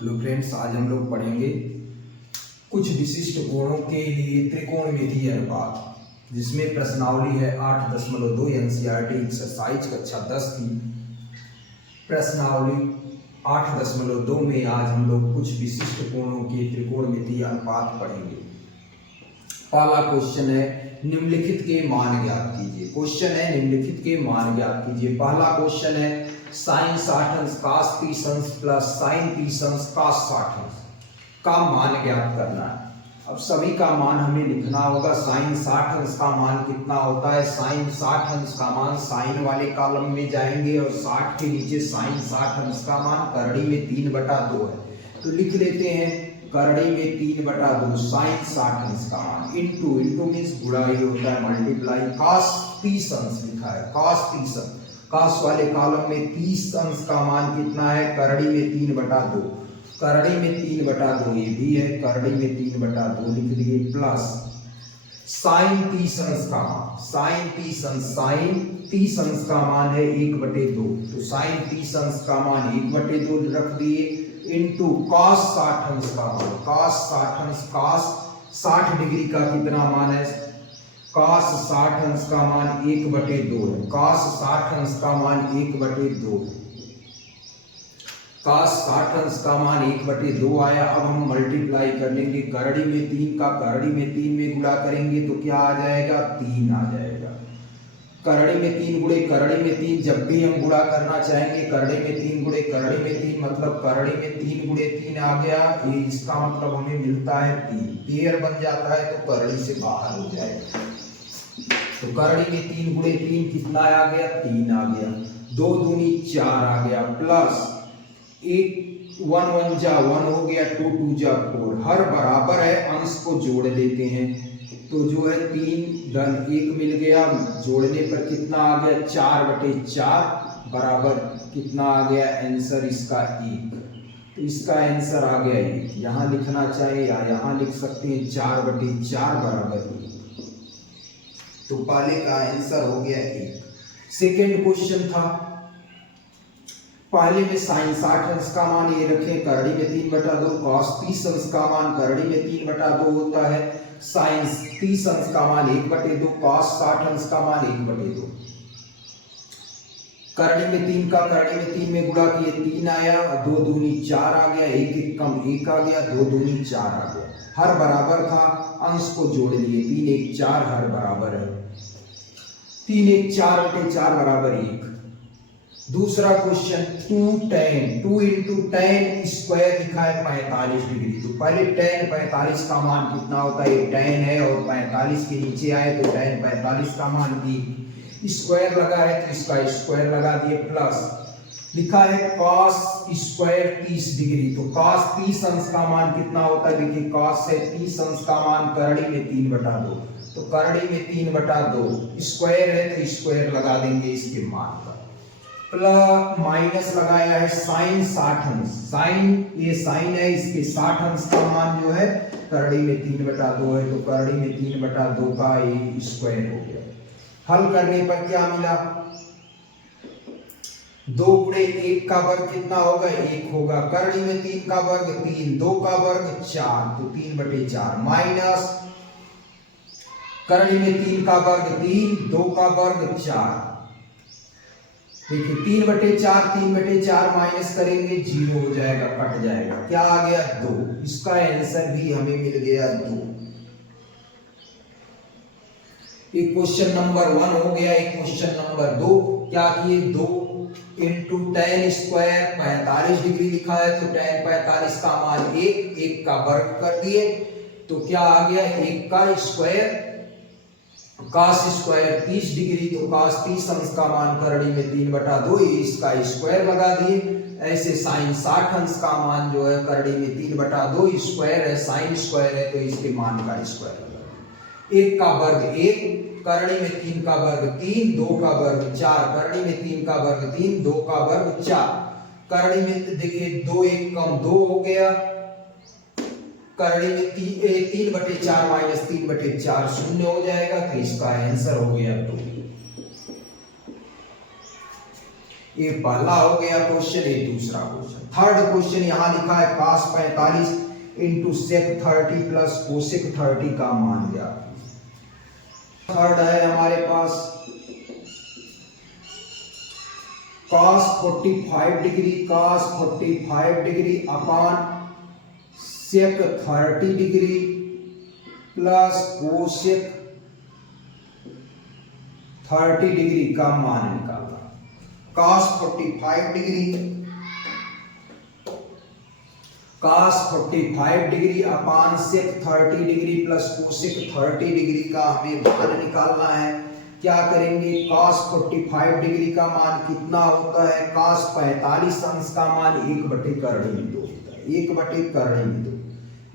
Hello friends, आज हम लोग पढ़ेंगे कुछ विशिष्ट कोणों के लिए त्रिकोणमितीय अनुपात, जिसमें प्रश्नावली है 8.2 एनसीईआरटी एक्सरसाइज कक्षा 10 की प्रश्नावली 8.2 में आज हम लोग कुछ विशिष्ट कोणों के त्रिकोणमितीय अनुपात पढ़ेंगे। पहला क्वेश्चन है निम्नलिखित के मान ज्ञात कीजिए। क्वेश्चन है निम्नलिखित के मान ज्ञात कीजिए। पहला क्वेश्चन है साइन 60 अंश cos 30 अंश प्लस साइन 30 अंश cos 60 अंश का मान ज्ञात करना है। अब सभी का मान हमें लिखना होगा। साइन 60 अंश का मान कितना होता है? साइन 60 अंश का मान साइन वाले कॉलम में जाएंगे और 60 के नीचे साइन 60 अंश का मान करड़ी में 3/2 है, तो लिख लेते हैं करड़ी में 3/2 साइन 60 अंश का मान इंटू मीन्स गुणा ही होता है मल्टीप्लाई cos 30 अंश लिखा है। cos 30 अंश cos वाले कॉलम में 30 अंश का मान कितना है? करड़ी में 3/2, करड़ी में 3/2 ये भी है, करड़ी में 3/2 लिख दिए प्लस साइन 30 अंश का मान साइन 30 अंश का मान है 1/2, तो साइन 30 अंश का मान 1/2 रख दिए इंटू cos 60 अंश का मान cos 60 अंश cos 60 डिग्री का कितना मान है? cos 60 अंश का मान 1/2 है। cos 60 अंश का मान 1/2 cos 60 अंश का मान 1/2 आया। अब हम मल्टीप्लाई कर लेंगे करड़ी में 3 का करड़ी में 3 में गुणा करेंगे तो क्या आ जाएगा? 3 आ जाएगा। करड़ी में 3 गुणे करड़ी में 3, जब भी हम गुणा करना चाहेंगे करड़ी में 3 गुणे करड़ी में 3 मतलब करड़ी में 3 गुणे 3 आ गया, ये इसका मतलब हमें मिलता है 3 पेयर बन जाता है, तो करड़ी से बाहर हो जाएगा। तो करड़ी में 3 गुणे 3 कितना आ गया? 3 आ गया। 2 दूनी 4 आ गया प्लस 1 1 जा 1 हो गया, 2 2 जा 4, हर बराबर है, अंश को जोड़ लेते हैं तो जो है 3 धन 1 मिल गया, जोड़ने पर कितना आ गया? 4/4 बराबर कितना आ गया? आंसर इसका 1, तो इसका आंसर आ गया 1। यहाँ लिखना चाहिए या यहाँ लिख सकते हैं 4/4 बराबर 1, तो पहले का आंसर हो गया 1। सेकेंड क्वेश्चन था, पहले में साइन 60 अंश का मान ये रखें करड़ी में 3/2, cos 30 अंश का मान करड़ी में 3/2 होता है, साइन 30 अंश का मान 1/2, cos 60 अंश का मान 1/2। करड़ी में 3 का करड़ी में 3 में गुणा किए 3 आया, 2 दूनी 4 आ गया, 1 1 कम 1 आ गया, 2 दूनी 4 आ गया, हर बराबर था, अंश को जोड़ लिए 3 1 4 हर बराबर है, 3 1 4/4 बराबर 1। दूसरा क्वेश्चन 2 इंटू tan स्क्वायर लिखा है 45 डिग्री, तो पहले tan 45 का मान कितना होता है? tan है और 45 के नीचे आए तो tan 45 का मान की स्क्वायर लगा है तो इसका स्क्वायर लगा दिए प्लस लिखा है cos स्क्वायर 30 डिग्री, तो cos 30 अंश का मान कितना होता है? देखिए cos से 30 अंश का मान करड़ी में 3/2, तो करड़ी में 3/2 स्क्वायर है तो स्क्वायर लगा देंगे इसके मान का, प्लस माइनस लगाया है साइन 60 अंश, साइन ये साइन है, इसके 60 अंश का मान जो है करड़ी में 3/2 है, तो करड़ी में 3/2 का ये स्क्वायर हो गया। हल करने पर क्या मिला? 2 गुणे 1 का वर्ग कितना होगा? 1 होगा, करड़ी में 3 का वर्ग 3, 2 का वर्ग 4, तो 3/4 माइनस करड़ी में 3 का वर्ग 3, 2 का वर्ग 4, देखिए 3/4 माइनस करेंगे 0 हो जाएगा, कट जाएगा, क्या आ गया? 2। इसका आंसर भी हमें मिल गया 2। एक क्वेश्चन नंबर 1 हो गया। एक क्वेश्चन नंबर 2 क्या किए? 2 इंटू tan स्क्वायर 45 डिग्री लिखा है तो tan 45 का मान 1 का वर्ग कर दिए तो क्या आ गया? 1 का स्क्वायर, cos स्क्वायर 30 डिग्री, तो cos 30 अंश का मान करड़ी में 3/2, इसका स्क्वायर लगा दिए। ऐसे साइन 60 अंश का मान जो है करड़ी में 3/2 स्क्वायर है, साइन स्क्वायर है तो इसके मान का स्क्वायर लगा दिए। 1 का वर्ग 1, करड़ी में 3 का वर्ग 3, 2 का वर्ग 4, करड़ी में 3 का वर्ग 3, 2 का वर्ग 4, करड़ी में देखिए 2 1 कम 2 हो गया, करड़ी में 3/4 माइनस 3/4 0 हो जाएगा, तो इसका आंसर हो गया 2। ये पहला हो गया क्वेश्चन, ये दूसरा क्वेश्चन। थर्ड क्वेश्चन यहाँ लिखा है cos 45 into sec 30 plus cosec 30 का मान ज्ञात। थर्ड है हमारे पास cos 45 डिग्री अपान sec 30 degree plus cosec 30 degree का मान निकालना। cos 45 डिग्री अपान sec 30 degree plus cosec 30 degree का हमें मान निकालना है। क्या करेंगे, cos 45 डिग्री का मान कितना होता है, cos 45 अंश का मान 1/2 होता है, 1/2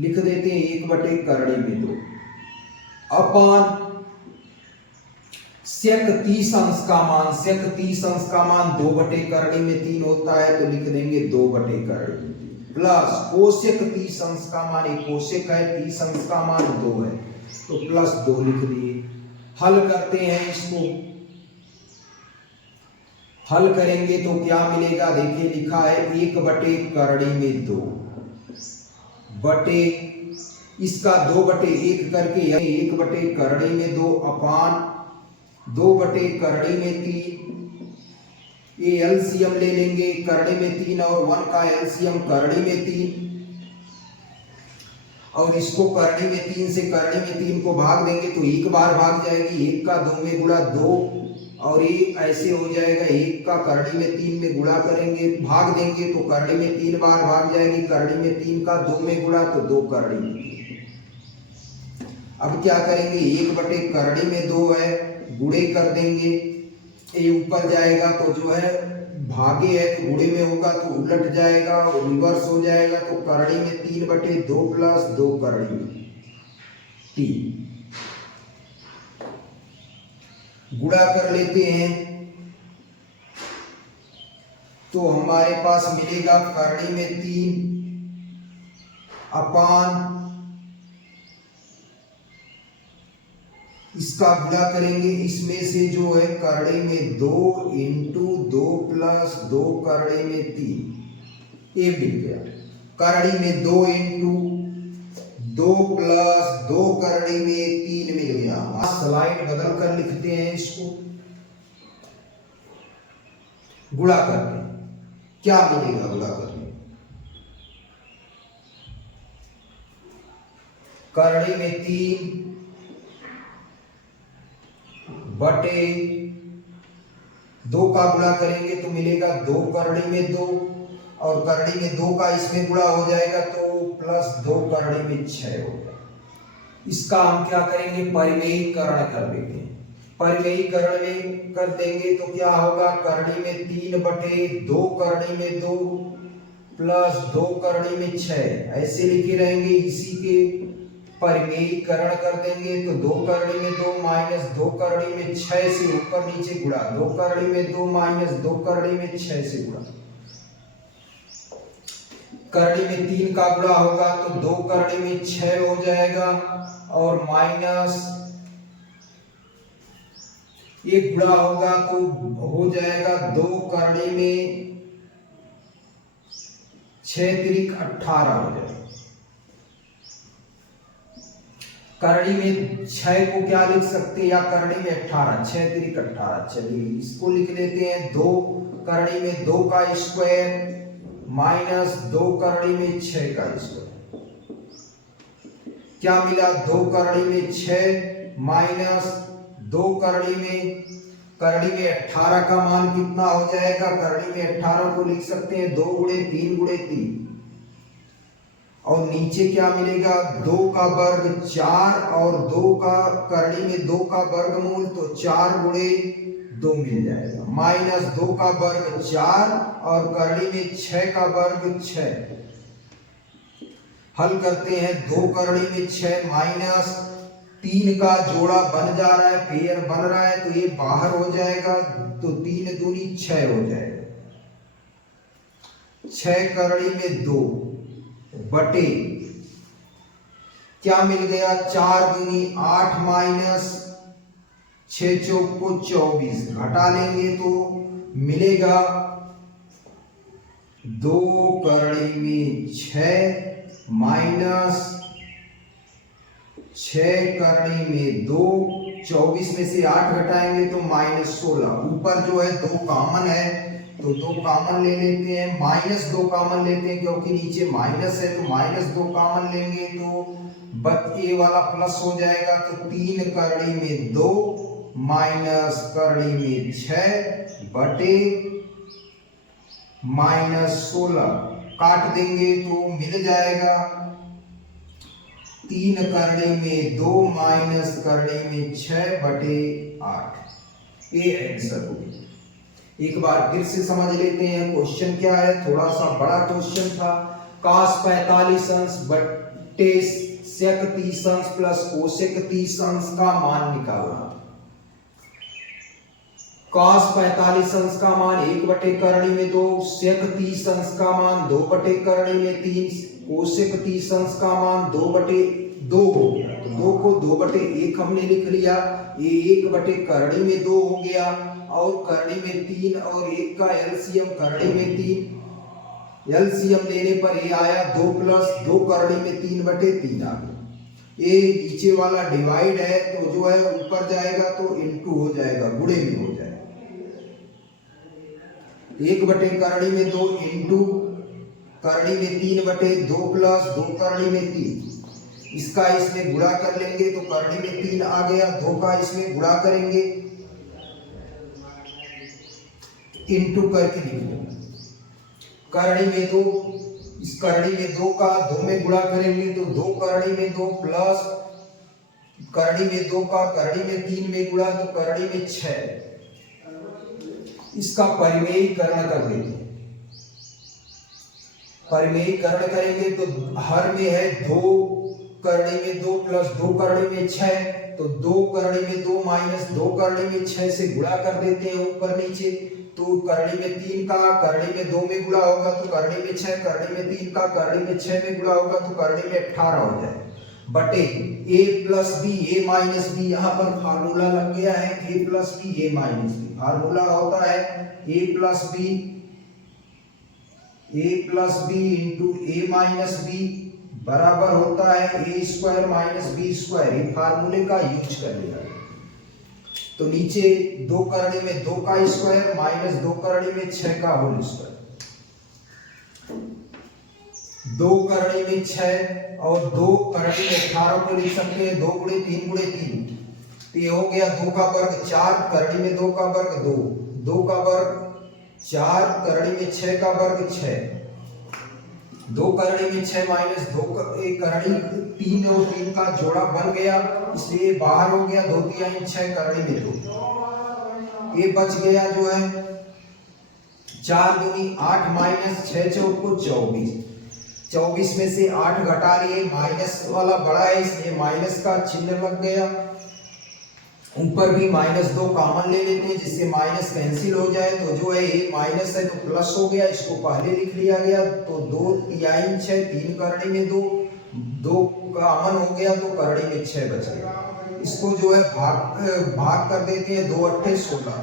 लिख देते हैं, 1/2 अपान sec 30 अंश का मान, sec 30 अंश का मान 2/3 होता है, तो लिख देंगे 2/3 प्लस cosec 30 अंश का मान, एक cosec है, 30 अंश का मान 2 है, तो प्लस 2 लिख दिए। हल करते हैं इसको, हल करेंगे तो क्या मिलेगा, देखिए लिखा है 1/2 बटे इसका 2/1 करके 1/2 अपान 2/3, ये एलसीएम ले लेंगे, करड़े में 3 और 1 का एलसीएम करड़े में 3, और इसको करड़े में 3 से करड़े में 3 को भाग देंगे तो एक बार भाग जाएगी, 1 का 2 में गुणा 2, और ये ऐसे हो जाएगा, 1 का करड़े में 3 में गुणा करेंगे, भाग देंगे तो करड़े में 3 बार भाग जाएगी, करड़े में 3 का 2 में गुणा तो 2 करड़े में 3। अब क्या करेंगे, 1/करड़े में 2 है, गुणे कर देंगे, ये ऊपर जाएगा तो जो है भागे है तो गुणे में होगा तो उलट जाएगा और रिवर्स हो जाएगा, तो करड़ी में 3/2 प्लस 2 करड़ी में 3 गुणा कर लेते हैं तो हमारे पास मिलेगा करड़ी में 3 अपान इसका गुणा करेंगे, इसमें से जो है करड़े में 2 इंटू 2 प्लस 2 करड़े में 3, ये मिल गया। करड़ी में 2 इंटू 2 प्लस 2 करड़ी में 3 मिल गया। स्लाइड बदल कर लिखते हैं इसको, गुणा करते हैं, क्या मिलेगा गुणा करने, करड़ी में 3 बटे 2 का गुणा करेंगे तो मिलेगा 2 करड़ी में 2, और करड़ी में 2 का इसमें गुणा हो जाएगा तो प्लस 2 करड़ी में 6 होगा। इसका हम क्या करेंगे, परिमेयीकरण कर देंगे। परिमेयीकरण में कर देंगे तो क्या होगा, करड़ी में 3/2 करड़ी में 2 प्लस 2 करड़ी में 6, ऐसे लिखे रहेंगे। इसी के परिमेयीकरण कर देंगे तो 2 करड़ी में 2 माइनस 2 करड़ी में 6 से ऊपर नीचे गुणा, 2 करड़ी में 2 माइनस 2 करड़ी में 6 से गुणा, करड़ी में 3 का गुणा होगा तो 2 करड़ी में 6 हो जाएगा, और माइनस ये गुणा होगा तो हो जाएगा 2 करड़ी में 6 त्रिक 18 हो जाएगा। करड़ी में 6 को क्या लिख सकते हैं, या करड़ी में 18, 6 त्रिक 18, चलिए इसको लिख लेते हैं 2 करड़ी में 2 का स्क्वायर माइनस 2 करड़ी में 6 का स्क्वायर, क्या मिला, 2 करड़ी में 6 माइनस 2 करड़ी में 18 का मान कितना हो जाएगा, करड़ी में 18 को लिख सकते हैं 2 गुणे 3 गुणे 3, और नीचे क्या मिलेगा, 2 का वर्ग 4 और 2 का करड़ी में 2 का वर्गमूल तो 4 गुणे 2 मिल जाएगा, माइनस 2 का वर्ग 4 और करड़ी में 6 का वर्ग 6। हल करते हैं, 2 करड़ी में 6 माइनस 3 का जोड़ा बन जा रहा है, पेयर बन रहा है तो ये बाहर हो जाएगा, तो 3 दूनी 6 हो जाएगा, 6 करड़ी में 2 बटे क्या मिल गया, 4 दूनी 8 माइनस 6 चौक को 24, घटा लेंगे तो मिलेगा 2 करड़ी में 6 माइनस 6 करड़ी में 2, 24 में से 8 घटाएंगे तो -16। ऊपर जो है 2 कॉमन है तो 2 कॉमन ले लेते हैं, -2 कॉमन लेते हैं क्योंकि नीचे माइनस है तो -2 कॉमन लेंगे तो बट ये वाला प्लस हो जाएगा तो 3 करड़ी में 2 माइनस करड़ी में 6 बटे -16 काट देंगे तो मिल जाएगा 3 करड़ी में 2 माइनस करड़ी में 6 बटे 8। ये आंसर हो गया। एक बार फिर से समझ लेते हैं क्वेश्चन क्या है। थोड़ा सा बड़ा क्वेश्चन था। cos 45 अंश बटे sec 30 अंश प्लस cosec 30 अंश का मान निकालना। cos 45 अंश का मान 1 बटे करड़ी में 2, sec 30 अंश का मान 2 बटे करड़ी में 3, cosec 30 अंश का मान 2 बटे 2 हो गया। तो 2 को 2 बटे 1 हमने लिख लिया। ये 1 बटे करड़ी में 2 हो गया और करड़ी में 3 और 1 का एलसीएम करड़ी में 3। एलसीएम लेने पर ये आया 2 प्लस 2 करड़ी में 3 बटे 3 आ गया। ये नीचे वाला डिवाइड है तो जो है ऊपर जाएगा तो इनटू हो जाएगा, गुणे में हो जाएगा। 1 बटे करड़ी में 2 इंटू करड़ी में 3 बटे 2 प्लस 2 करड़ी में 3। इसका इसमें गुणा कर लेंगे तो करड़ी में 3 आ गया, 2 का इसमें गुणा करेंगे इंटू करके लिख लेंगे। करड़ी में 2, इस करड़ी में 2 का 2 में गुणा करेंगे तो 2 करड़ी में 2 प्लस करड़ी में 2 का करड़ी में 3 में गुणा तो करड़ी में 6। इसका परिमेयीकरण कर देते हैं। परिमेयीकरण करेंगे तो हर में है 2 करड़ी में 2 प्लस 2 करड़ी में 6 तो 2 करड़ी में 2 माइनस 2 करड़ी में 6 से गुणा कर देते हैं ऊपर नीचे। तो करड़ी में 3 का करड़ी में 2 में गुणा होगा तो करड़ी में 6, करड़ी में 3 का करड़ी में 6 में गुणा होगा तो करड़ी में 18 हो जाए बटे a plus B A minus B. यहाँ पर फार्मूला लग गया है a plus B A minus B. Formula होता है a plus B into A minus B बराबर होता है A square minus B square. ये फार्मूले का यूज करेगा तो नीचे 2 करड़ी में 2 का स्क्वायर माइनस 2 करड़ी में 6 का होल स्क्वायर। 2 करड़ी में 6 और 2 करड़ी में 18 को लिख सकते हैं 2 गुणे 3 गुणे 3 तो ये हो गया 2 का वर्ग 4, करड़ी में 2 का वर्ग 2, 2 का वर्ग 4, करड़ी में 6 का वर्ग 6, 2 करड़ी में 6 माइनस 2 करड़ी 3 और 3 का जोड़ा बन गया इसलिए बाहर हो गया 2 3 6 करड़ी में 2। ये बच गया जो है 4 दूनी 8 माइनस 6 चौक को 24। 24 में से 8 घटा लिए, माइनस वाला बड़ा है इसलिए माइनस का चिन्ह लग गया। ऊपर भी -2 कॉमन ले लेते हैं जिससे माइनस कैंसिल हो जाए तो जो है ये माइनस है तो प्लस हो गया, इसको पहले लिख लिया गया। तो 2 3 6 3 करड़ी में 2 कॉमन हो गया तो करड़ी में 6 बच गया। इसको जो है भाग कर देते हैं 2 8 16।